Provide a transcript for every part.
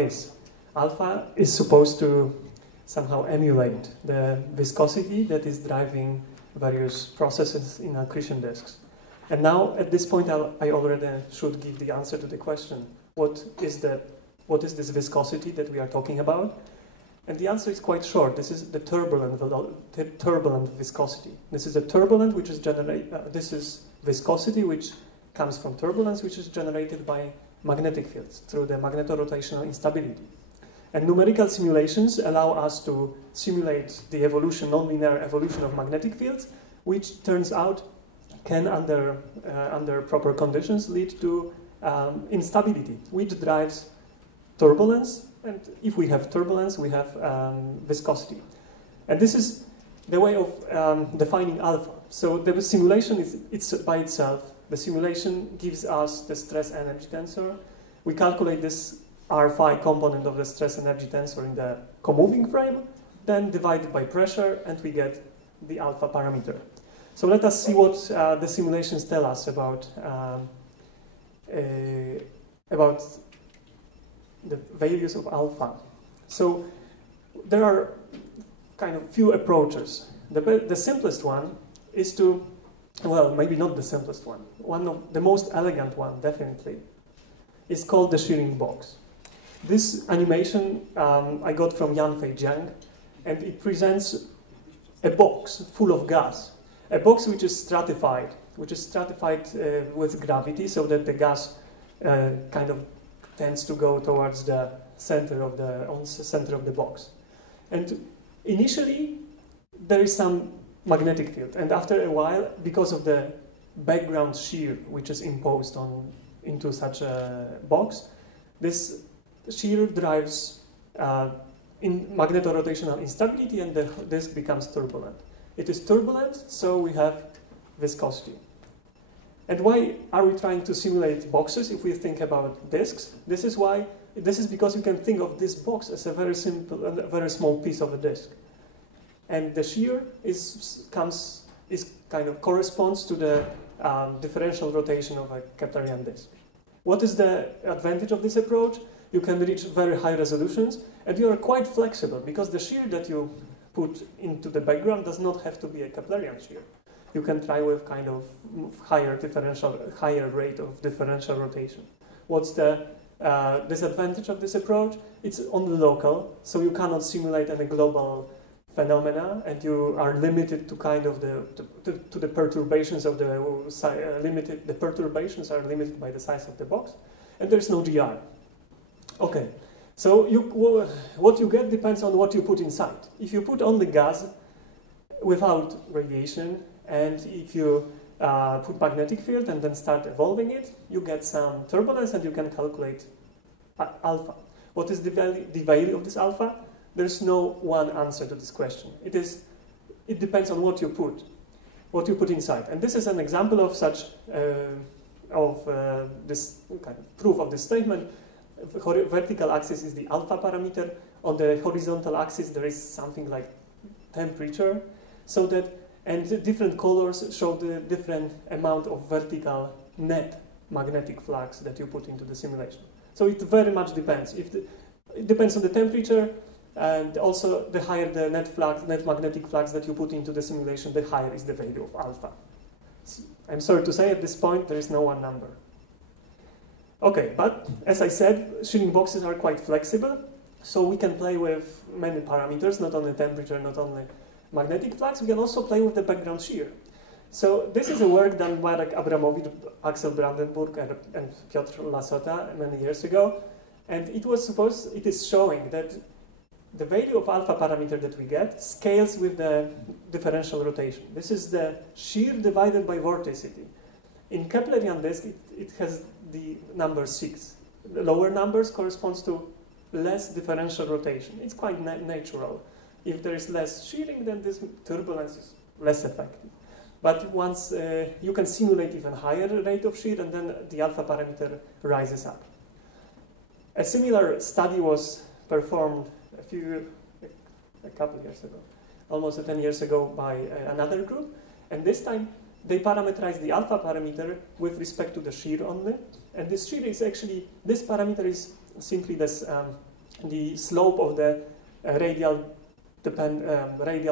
is. Alpha is supposed to somehow emulate the viscosity that is driving various processes in accretion disks. And now, at this point, I already should give the answer to the question, what is this viscosity that we are talking about? And the answer is quite short. This is the turbulent viscosity. This is a turbulent which is this is viscosity which comes from turbulence, which is generated by magnetic fields through the magnetorotational instability. And numerical simulations allow us to simulate the evolution, nonlinear evolution of magnetic fields, which turns out can, under proper conditions, lead to instability, which drives turbulence. And if we have turbulence, we have viscosity. And this is the way of defining alpha. So the simulation it's by itself. The simulation gives us the stress energy tensor. We calculate this R phi component of the stress energy tensor in the comoving frame, then divide it by pressure, and we get the alpha parameter. So let us see what the simulations tell us about the values of alpha. So there are kind of few approaches. The simplest one is to, well, maybe not the simplest one. One of the most elegant one, definitely, is called the shearing box. This animation I got from Yanfei Jiang, and it presents a box full of gas. A box which is stratified with gravity, so that the gas kind of tends to go towards the center of the box. And initially, there is some magnetic field, and after a while, because of the background shear which is imposed into such a box, this shear drives in magnetorotational instability, and the disk becomes turbulent. It is turbulent, so we have viscosity. And why are we trying to simulate boxes if we think about disks? This is because you can think of this box as a very simple and very small piece of a disk. And the shear corresponds to the differential rotation of a Keplerian disk. What is the advantage of this approach? You can reach very high resolutions, and you are quite flexible, because the shear that you put into the background does not have to be a Keplerian shear. You can try with kind of higher rate of differential rotation. What's the disadvantage of this approach? It's only local, so you cannot simulate any global phenomena, and you are limited to kind of the perturbations of the perturbations are limited by the size of the box, and there's no GR. Okay, so what you get depends on what you put inside. If you put only gas without radiation, and if you put magnetic field and then start evolving it, you get some turbulence, and you can calculate alpha. What is the value of this alpha? There's no one answer to this question. It depends on what you put inside. And this is an example of such this kind of proof of this statement. Vertical axis is the alpha parameter. On the horizontal axis, there is something like temperature, and the different colors show the different amount of vertical net magnetic flux that you put into the simulation. So it very much depends. It depends on the temperature, and also the higher the net magnetic flux that you put into the simulation, the higher is the value of alpha. I'm sorry to say, at this point, there is no one number. Okay, but as I said, shearing boxes are quite flexible, so we can play with many parameters, not only temperature, not only magnetic flux. We can also play with the background shear. So this is a work done by Marek Abramowicz, Axel Brandenburg, and Piotr Lasota many years ago, and it is showing that the value of alpha parameter that we get scales with the differential rotation. This is the shear divided by vorticity. In Keplerian disk, it has the number 6. The lower numbers corresponds to less differential rotation. It's quite natural. If there is less shearing, then this turbulence is less effective. But once you can simulate even higher rate of shear, and then the alpha parameter rises up. A similar study was performed a couple years ago, almost 10 years ago, by another group, and this time they parameterized the alpha parameter with respect to the shear only, and this shear is actually, this parameter is simply this the slope of the radial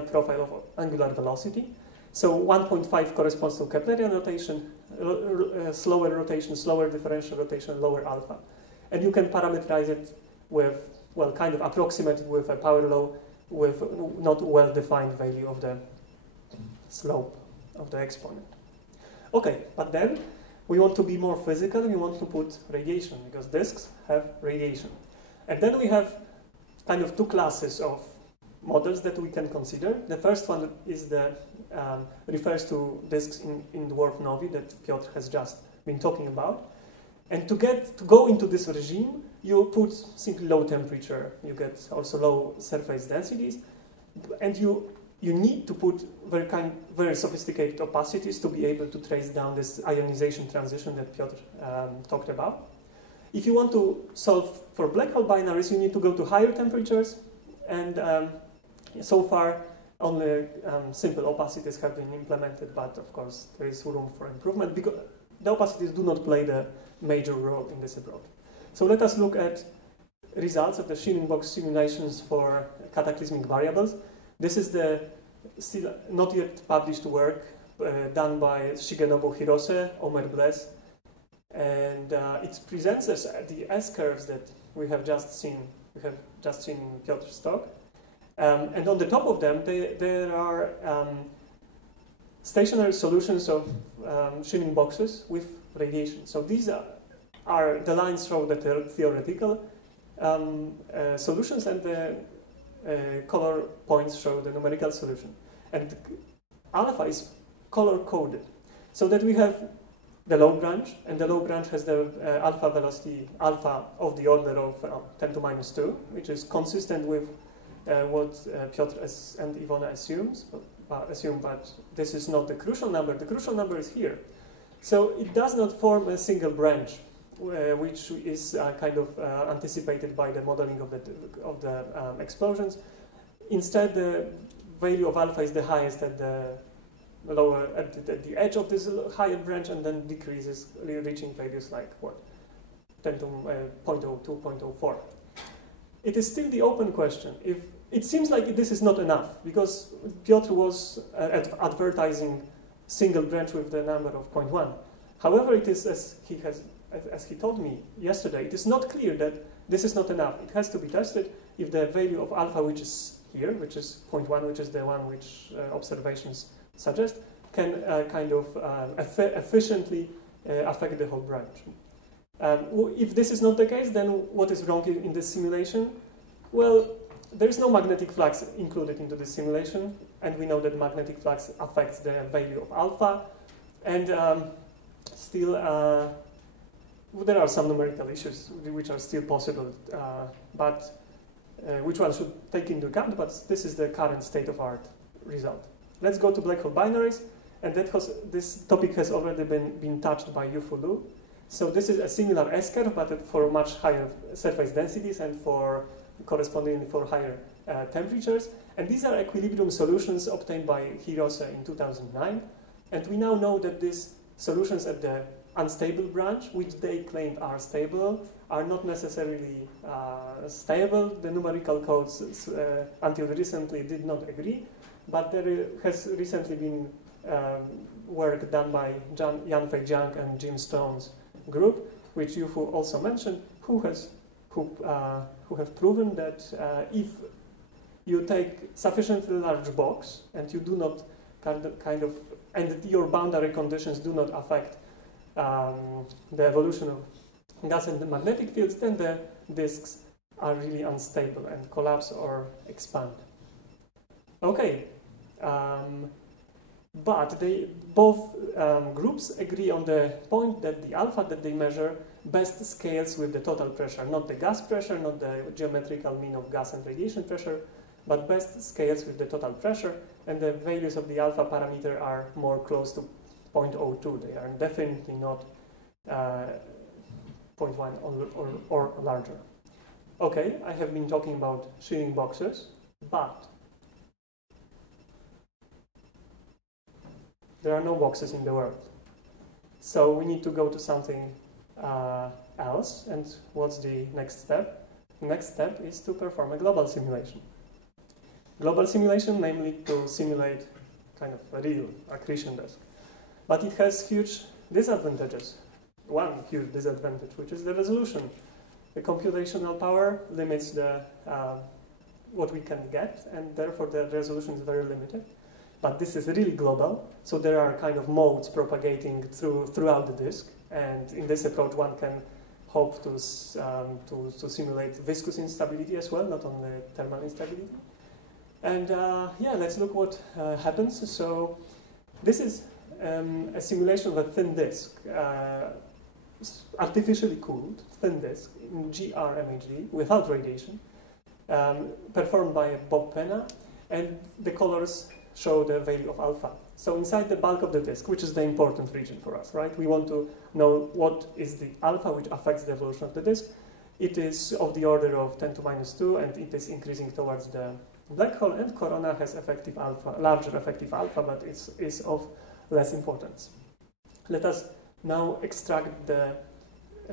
profile of angular velocity. So 1.5 corresponds to Keplerian rotation, slower rotation, slower differential rotation, lower alpha. And you can parameterize it with, well, kind of approximate it with a power law with not well-defined value of the slope of the exponent. Okay, but then we want to be more physical, we want to put radiation, because disks have radiation. And then we have kind of two classes of models that we can consider. The first one is refers to disks in dwarf novae that Piotr has just been talking about. And to go into this regime, you put simply low temperature, you get also low surface densities, and you need to put very sophisticated opacities to be able to trace down this ionization transition that Piotr talked about. If you want to solve for black hole binaries, you need to go to higher temperatures, and so far only simple opacities have been implemented, but of course there is room for improvement because the opacities do not play the major role in this approach. So let us look at results of the Shearing box simulations for cataclysmic variables. This is the still not yet published work done by Shigenobu Hirose, Omer Bless, and it presents us the S-curves that we have just seen. We have just seen in Piotr's talk, and on the top of them there are stationary solutions of Shearing boxes with radiation. So these are the lines show the theoretical solutions, and the color points show the numerical solution. And alpha is color coded, so that we have the low branch, and the low branch has the alpha velocity, alpha of the order of 10 to minus 2, which is consistent with what Piotr and Ivona assume, but this is not the crucial number. The crucial number is here. So it does not form a single branch, which is kind of anticipated by the modeling of the explosions. Instead, the value of alpha is the highest at the lower at the edge of this higher branch, and then decreases, reaching values like what 10 to 0.02, 0.04. It is still the open question. If it seems like this is not enough, because Piotr was advertising single branch with the number of 0.1. However, it is as he told me yesterday, it is not clear that this is not enough. It has to be tested if the value of alpha, which is here, which is 0.1, which is the one which observations suggest, can kind of efficiently affect the whole branch. If this is not the case, then what is wrong in this simulation? Well, there is no magnetic flux included into this simulation, and we know that magnetic flux affects the value of alpha, and still there are some numerical issues which are still possible, but which one should take into account, but this is the current state-of-art result. Let's go to black hole binaries, and this topic has already been touched by Yu-Fu Lu. So this is a similar S-curve, but for much higher surface densities and corresponding for higher temperatures. And these are equilibrium solutions obtained by Hirose in 2009. And we now know that these solutions at the unstable branch, which they claimed are stable, are not necessarily stable. The numerical codes until recently did not agree, but there has recently been work done by Yanfei Jiang and Jim Stone's group, which Yu-Fu also mentioned, who have proven that if you take sufficiently large box and you do not and your boundary conditions do not affect the evolution of gas and the magnetic fields, then the disks are really unstable and collapse or expand. Okay, but both groups agree on the point that the alpha that they measure best scales with the total pressure, not the gas pressure, not the geometrical mean of gas and radiation pressure, but best scales with the total pressure, and the values of the alpha parameter are more close to 0.02. They are definitely not 0.1 or larger. Okay, I have been talking about Shearing boxes, but there are no boxes in the world. So we need to go to something else. And what's the next step? next step is to perform a global simulation. Global simulation, namely to simulate kind of a real accretion disk. But it has huge disadvantages. One huge disadvantage, which is the resolution. The computational power limits the what we can get, and therefore the resolution is very limited. But this is really global, so there are kind of modes propagating throughout the disk, and in this approach one can hope to simulate viscous instability as well, not only thermal instability. And yeah, let's look what happens. So this is a simulation of a thin disk, artificially cooled thin disk in GRMHD without radiation, performed by Bob Penna, and the colors show the value of alpha. So inside the bulk of the disk, which is the important region for us, right? We want to know what is the alpha which affects the evolution of the disk. It is of the order of 10 to minus 2, and it is increasing towards the black hole, and corona has effective alpha, larger effective alpha, but is of less importance. Let us now extract the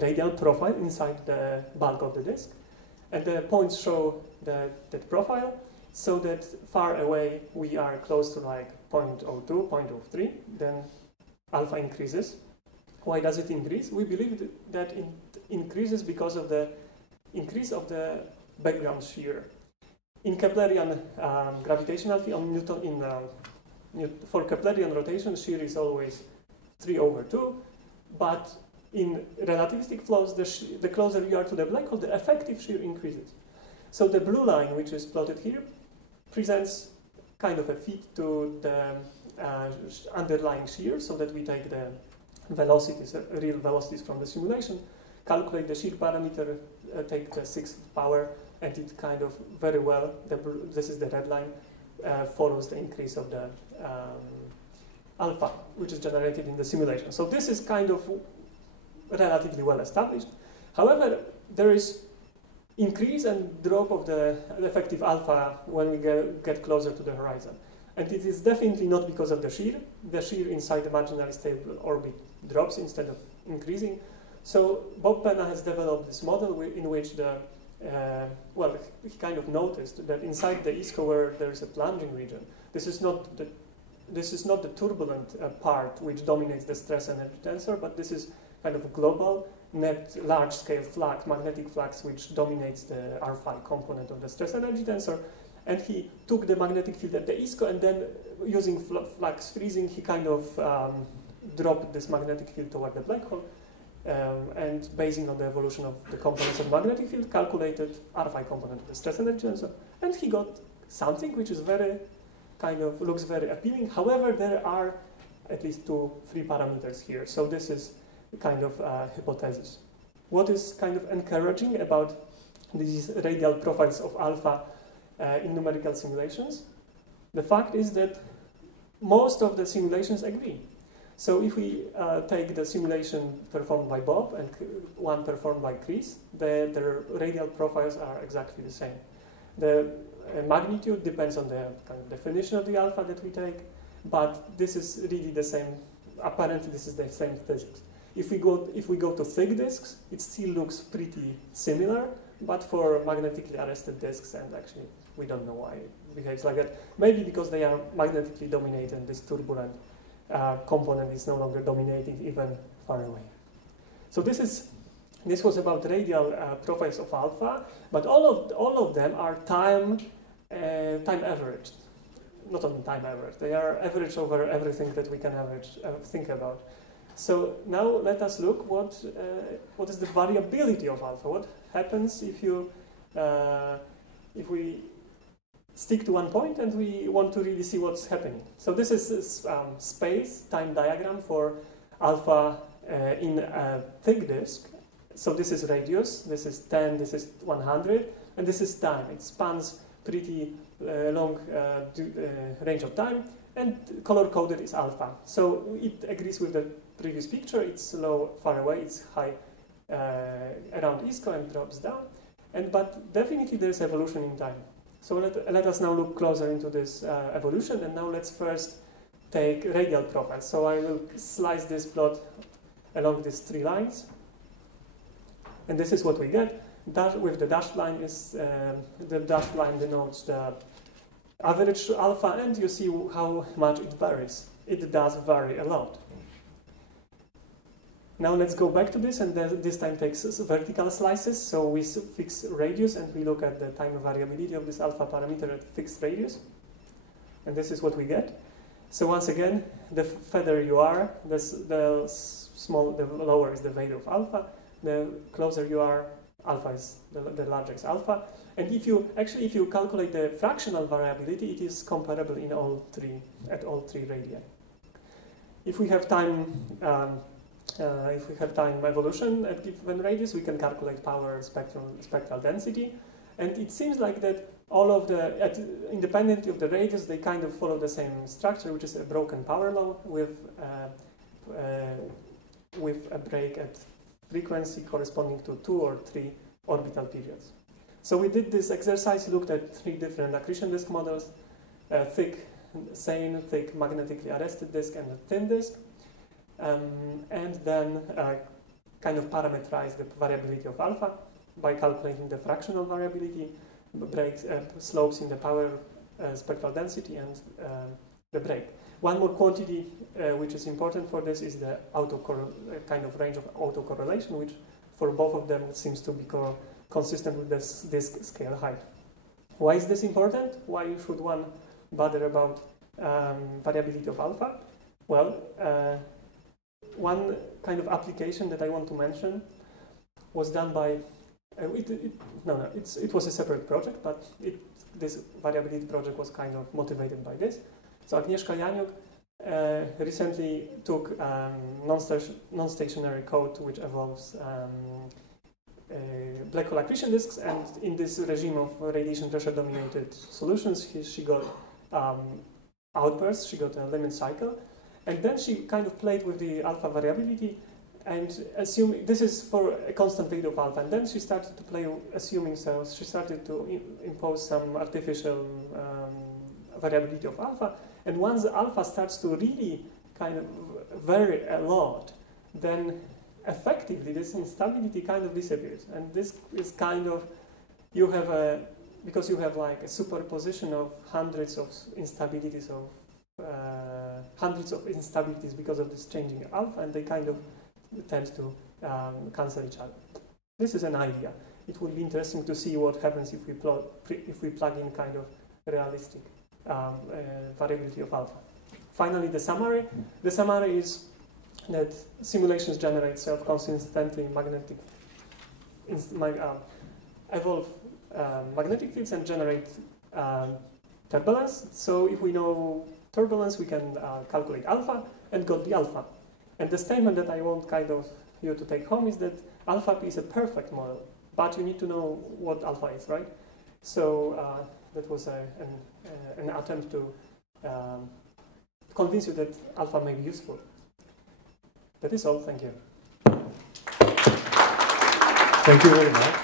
radial profile inside the bulk of the disk, and the points show that profile, so that far away we are close to like 0.02, 0.03, then alpha increases. Why does it increase? We believe that it increases because of the increase of the background shear. In Keplerian gravitational field, for Keplerian rotation, shear is always 3/2, but in relativistic flows, the closer you are to the black hole, the effective shear increases. So the blue line, which is plotted here, presents kind of a fit to the underlying shear, so that we take the velocities, real velocities from the simulation, calculate the shear parameter, take the 6th power, and it kind of very well, this is the red line, follows the increase of the alpha, which is generated in the simulation. So this is kind of relatively well established. However, there is increase and drop of the effective alpha when we get closer to the horizon. And it is definitely not because of the shear. The shear inside the marginally stable orbit drops instead of increasing. So Bob Penna has developed this model in which well, he kind of noticed that inside the ISCO, where there is a plunging region, this is not the turbulent part which dominates the stress energy tensor, but this is kind of a global net large-scale flux, magnetic flux, which dominates the R phi component of the stress energy tensor. And he took the magnetic field at the ISCO, and then using flux freezing, he kind of dropped this magnetic field toward the black hole. And basing on the evolution of the components of the magnetic field, calculated R phi component of the stress energy tensor, and he got something which is very looks very appealing. However, there are at least 2-3 parameters here, so this is kind of a hypothesis. What is kind of encouraging about these radial profiles of alpha in numerical simulations? The fact is that most of the simulations agree. So if we take the simulation performed by Bob and one performed by Chris, their radial profiles are exactly the same. The magnitude depends on the kind of definition of the alpha that we take, but this is really the same. Apparently, this is the same physics. If we go to thick disks, it still looks pretty similar, but for magnetically arrested disks, and actually we don't know why it behaves like that. Maybe because they are magnetically dominated, and this turbulent component is no longer dominating even far away. So this was about radial profiles of alpha, but all of them are time averaged. Not only time averaged, they are averaged over everything that we can think about. So now let us look what is the variability of alpha. What happens if we stick to one point and we want to really see what's happening. So this is space-time diagram for alpha in a thick disk. So this is radius, this is 10, this is 100, and this is time. It spans pretty long range of time, and color-coded is alpha. So it agrees with the previous picture. It's low far away, it's high around ISCO and drops down. But definitely there's evolution in time. So let us now look closer into this evolution, and now let's first take radial profiles. So I will slice this plot along these 3 lines, and this is what we get. with the dashed line is the dashed line denotes the average alpha, and you see how much it varies. It does vary a lot. Now let's go back to this, and this time takes vertical slices. So we fix radius, and we look at the time variability of this alpha parameter at fixed radius. And this is what we get. So once again, the further you are, the lower is the value of alpha. The closer you are, alpha is the larger is alpha. And if you calculate the fractional variability, it is comparable in at all three radii. If we have time evolution at given radius, we can calculate power spectral density. And it seems like that all of independently of the radius, they kind of follow the same structure, which is a broken power law with a break at frequency corresponding to 2 or 3 orbital periods. So we did this exercise, looked at 3 different accretion disk models, a thick magnetically arrested disk and a thin disk, and then kind of parameterized the variability of alpha by calculating the fractional variability, breaks, slopes in the power spectral density, and the break. One more quantity which is important for this is the kind of range of autocorrelation, which for both of them seems to be consistent with this disk scale height. Why is this important? Why should one bother about variability of alpha? Well, one kind of application that I want to mention was done by it was a separate project, but this variability project was kind of motivated by this. So Agnieszka Janiuk recently took non-stationary code which involves black hole accretion disks, and in this regime of radiation pressure dominated solutions, she got outbursts, she got a limit cycle, and then she kind of played with the alpha variability and assume this is for a constant value of alpha, and then she started to play assuming cells. She started to impose some artificial variability of alpha, and once the alpha starts to really kind of vary a lot, then effectively this instability kind of disappears. And this is kind of, because you have like a superposition of hundreds of instabilities because of this changing alpha, and they kind of tend to cancel each other. This is an idea. It would be interesting to see what happens if we plug in kind of realistic variability of alpha. Finally, the summary. The summary is that simulations generate self-consistently evolve magnetic fields and generate turbulence. So if we know turbulence, we can calculate alpha and got the alpha. And the statement that I want kind of you to take home is that alpha P is a perfect model, but you need to know what alpha is, right? So that was an attempt to convince you that alpha may be useful. That is all. Thank you. Thank you very much.